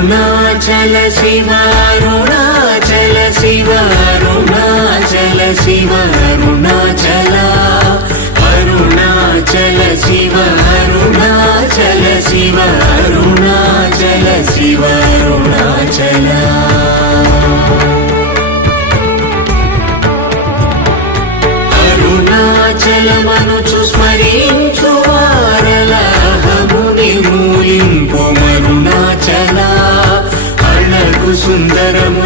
Arunachal Shiva Arunachal Shiva Arunachal Shiva Arunachal Arunachal Shiva Arunachal Shiva Arunachal Shiva Arunachal అరుణాచలమనుచు స్మరించు వారలహముని మూలింపు మరుణాచల Azhagu సుందరము